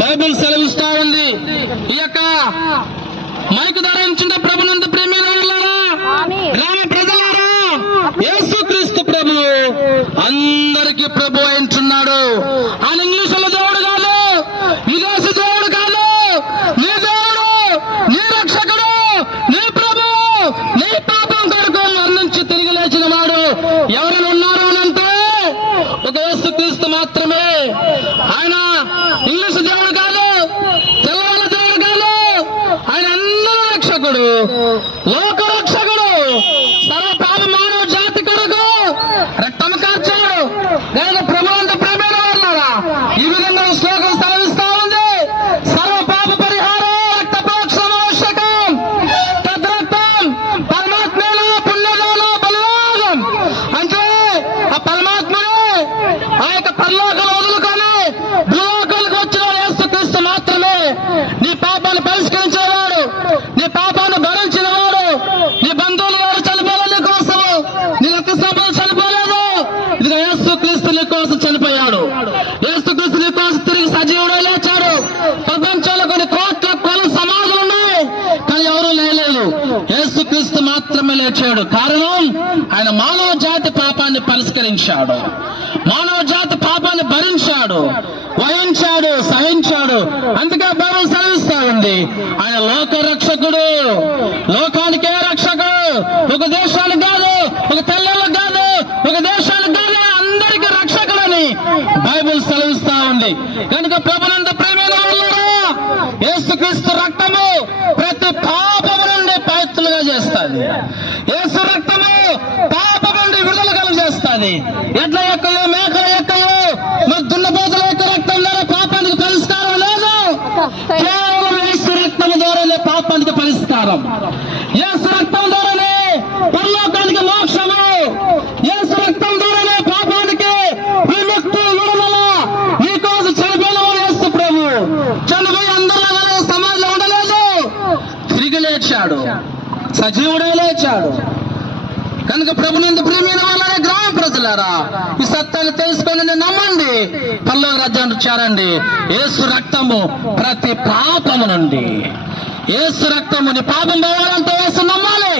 Bible సెలవిస్తా ఉంది. ఈ యొక్క మైకు ధరించిన ప్రభునందు ప్రేమైన గ్రామ ప్రజలారా, యేసుక్రీస్తు ప్రభు అందరికీ ప్రభు అంటున్నాడు. ఆయన ఇంగ్లీషులో దేవుడు కాదు, విదేశ దేవుడు కాదు, నీ దేవుడు, నీ రక్షకుడు, నీ ప్రభు, నీ పాపం కొరకు మరణించి తిరిగి లేచిన వాడు ఎవరైనా ఉన్నారు అంటే ఒక యేసుక్రీస్తు మాత్రమే. ఆయన ఇంగ్లీష్ దేవుడు కాదు, తెల్లవాళ్ళ దేవుడు కాదు, ఆయన అందరూ రక్షకుడు, లోక రక్షకుడు, సర్వ పాప మానవ జాతి కొరకు రక్తము కార్చాడు. నేను ప్రభు అంత ప్రేమైన వాళ్ళారా, ఈ విధంగా శ్లోకం సెలవిస్తా ఉంది. సర్వ పాప పరిహారం రక్త ప్రోక్షణ ఆవశ్యకం, తద్రక్తం పరమాత్మలో పుణ్యదాన బలియాగం. అంటే ఆ పరమాత్మనే ఆ యొక్క పరలోకాలు వదులుకొని భూలోకాలకు వచ్చిన యేసుక్రీస్తు మాత్రమే నీ పాపాన్ని పరిష్కరించేవాడు, నీ పాపాన్ని భరించిన వాడు. నీ బంధువులు వారు చనిపోలేదు నీ కోసము, నీ రక్త సభలు చనిపోలేదు. ఇదిగా యేసుక్రీస్తు నీ కోసం చనిపోయాడు. యేసుక్రీస్తు నీ కోసం తిరిగి సజీవుడే లేచాడు. ప్రపంచంలో కొన్ని కోట్ల కొల సమాజాలు ఉన్నాయి, కానీ ఎవరూ లేలేదు. యేసుక్రీస్తు మాత్రమే లేచాడు. కారణం ఆయన మానవ జాతి పాపాన్ని పరిష్కరించాడు, మానవ జాతి పాపాన్ని భరించాడు, వహించాడు, సహించాడు. అందుకే బైబిల్ సెలవిస్తా ఉంది, ఆయన లోక రక్షకుడు, లోకానికే రక్షకుడు. ఒక దేశానికి కాదు, ఒక తెల్లలకు కాదు, ఒక దేశానికి కాదు, అందరికీ రక్షకుడని బైబిల్ సెలవిస్తా ఉంది. కనుక ప్రభునందు ప్రేమైన వాళ్ళారా, యేసుక్రీస్తు రక్తము ప్రతి పాపము నుండి పవిత్రులుగా చేస్తుంది. యేసు రక్తము పాపం నుండి విడుదల కలుగజేస్తుంది. ఎడ్ల యొక్కయో మేకల యొక్కయో మరి దున్నపోతుల యొక్క రక్తం ద్వారా పాపానికి పరిష్కారం లేదు. కేవలం యేసు రక్తం ద్వారానే పాపానికి పరిష్కారం. యేసు రక్తం ద్వారానే పరలోకానికి మోక్షము. యేసు రక్తం ద్వారానే పాపానికి విముక్తి, విడుదల. నీకోసం చనిపోయిన వాడు యేసు ప్రభు. చనిపోయి అందరిలో సమాజంలో ఉండలేదు, తిరిగి లేచాడు, సజీవుడే లేచాడు. కనుక ప్రభునందు ప్రియమైన వాళ్ళ గ్రామ ప్రజలారా, ఈ సత్యాన్ని తెలుసుకొని నమ్మండి, పరలోక రాజ్యాన్ని చేరండి. యేసు రక్తము ప్రతి పాపము నుండి, యేసు రక్తము నీ పాపం పోవాలంటే యేసు నమ్మాలి.